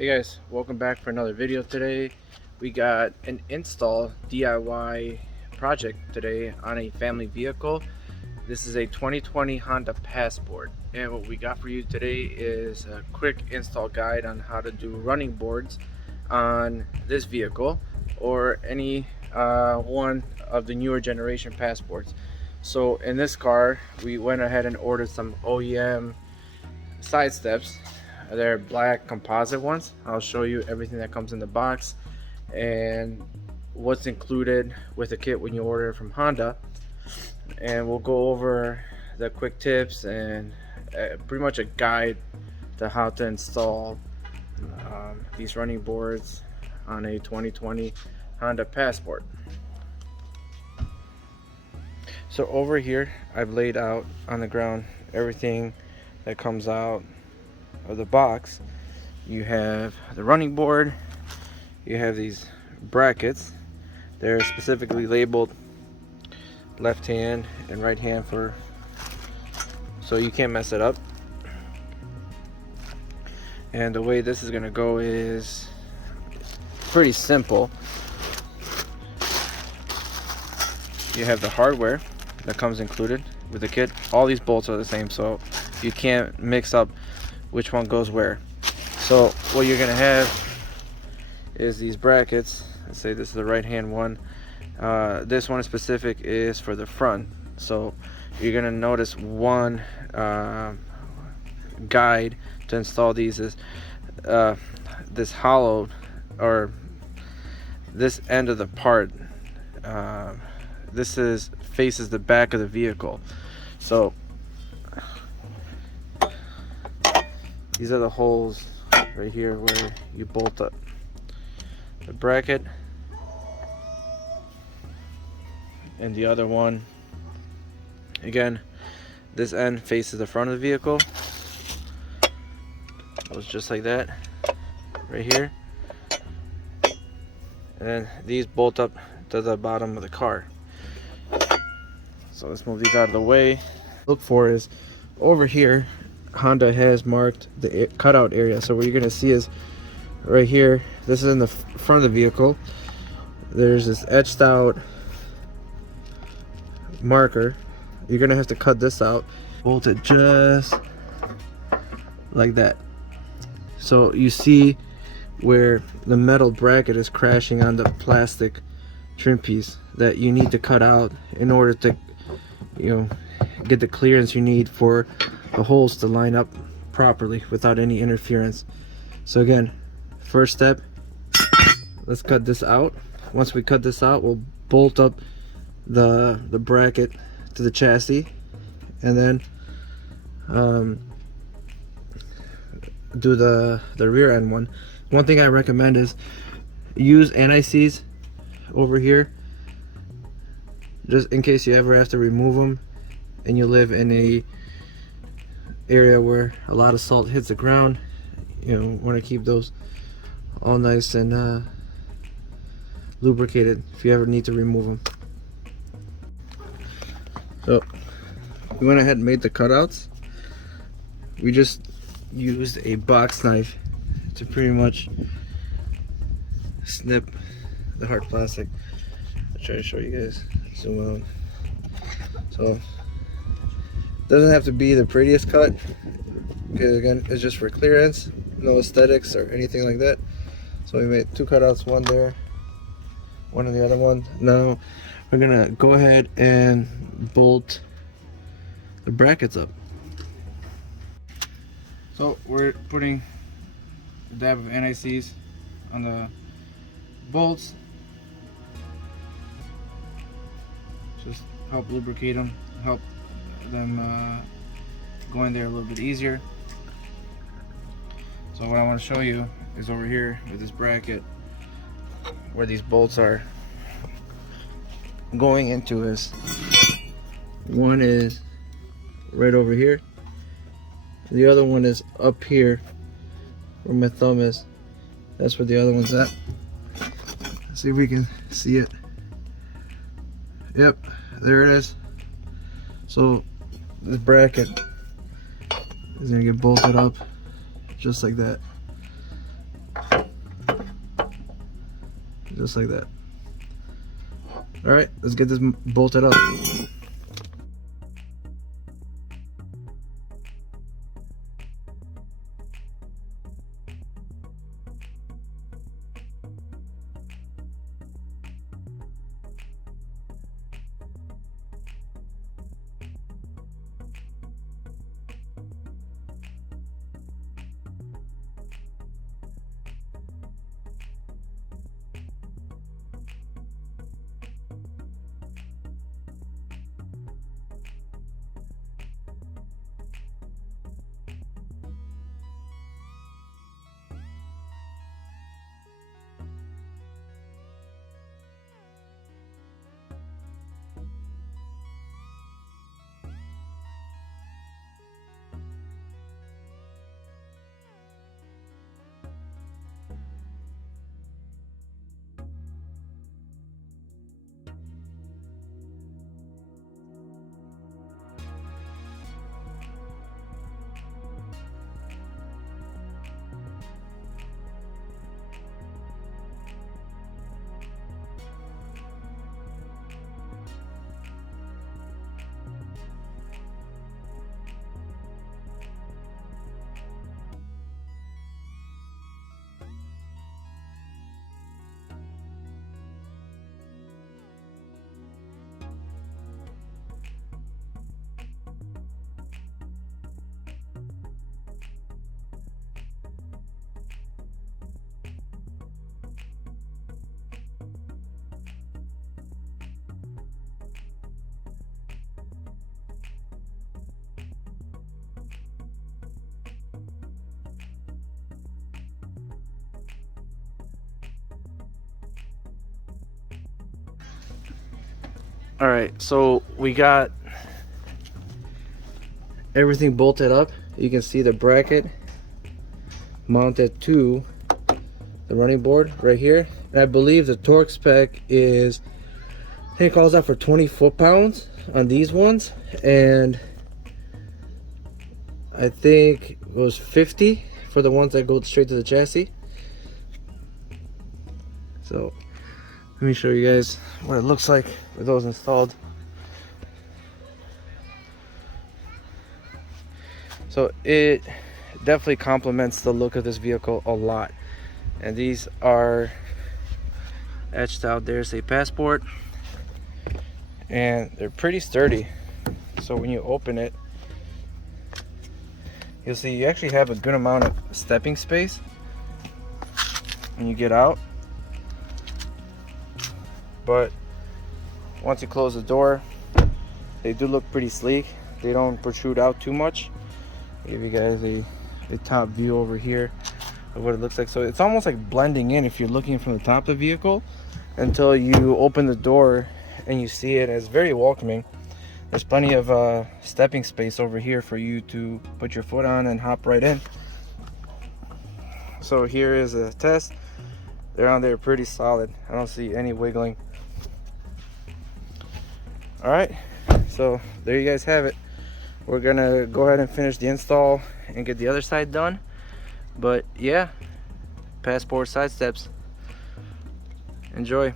Hey guys, welcome back for another video. Today we got an install DIY project today on a family vehicle. This is a 2020 Honda Passport, and what we got for you today is a quick install guide on how to do running boards on this vehicle or any one of the newer generation Passports. So in this car we went ahead and ordered some OEM side steps. They're black composite ones. I'll show you everything that comes in the box and what's included with the kit when you order it from Honda, and we'll go over the quick tips and pretty much a guide to how to install these running boards on a 2020 Honda Passport. So over here I've laid out on the ground everything that comes out of the box. You have the running board, you have these brackets. They're specifically labeled left hand and right hand so you can't mess it up. And the way this is going to go is pretty simple. You have the hardware that comes included with the kit. All these bolts are the same, so you can't mix up which one goes where. So what you're gonna have is these brackets. Let's say this is the right hand one. This one specific is for the front. So you're gonna notice one guide to install these is this hollow, or this end of the part. This faces the back of the vehicle. So these are the holes right here where you bolt up the bracket, and the other one, again, this end faces the front of the vehicle. Goes just like that right here, and then these bolt up to the bottom of the car. So let's move these out of the way. Look for is over here. Honda has marked the cutout area, so what you're gonna see is right here. This is in the front of the vehicle. There's this etched out marker. You're gonna have to cut this out, bolt it just like that. So you see where the metal bracket is crashing on the plastic trim piece that you need to cut out in order to, get the clearance you need for the holes to line up properly without any interference. So again, first step, let's cut this out. Once we cut this out, we'll bolt up the bracket to the chassis, and then do the rear end one. One thing I recommend is use anti-seize over here, just in case you ever have to remove them and you live in a area where a lot of salt hits the ground. Want to keep those all nice and lubricated if you ever need to remove them. So we went ahead and made the cutouts. We just used a box knife to pretty much snip the hard plastic. I'll try to show you guys, zoom out. So doesn't have to be the prettiest cut, because again, it's just for clearance, no aesthetics or anything like that. So we made two cutouts, one there, one on the other one. Now we're gonna go ahead and bolt the brackets up. So we're putting a dab of anti-seize on the bolts, just help lubricate them, help them go in there a little bit easier. So what I want to show you is over here with this bracket where these bolts are going into. Is one is right over here, the other one is up here where my thumb is. That's where the other one's at. Let's see if we can see it. Yep, there it is. So this bracket is gonna get bolted up just like that. just like that. All right, let's get this bolted up. All right, so we got everything bolted up. You can see the bracket mounted to the running board right here. And I believe the torque spec is, I think it calls out for 20 foot-pounds on these ones, and I think it was 50 for the ones that go straight to the chassis. So let me show you guys what it looks like with those installed. So it definitely complements the look of this vehicle a lot. And these are etched out there, say Passport, and they're pretty sturdy. So when you open it, you'll see you actually have a good amount of stepping space when you get out. But once you close the door, they do look pretty sleek. They don't protrude out too much. I'll give you guys a top view over here of what it looks like. So it's almost like blending in if you're looking from the top of the vehicle until you open the door and you see it. It's very welcoming. There's plenty of stepping space over here for you to put your foot on and hop right in. So here is a test. They're on there pretty solid. I don't see any wiggling. All right, so there you guys have it. We're gonna go ahead and finish the install and get the other side done. But yeah, Passport side steps. Enjoy.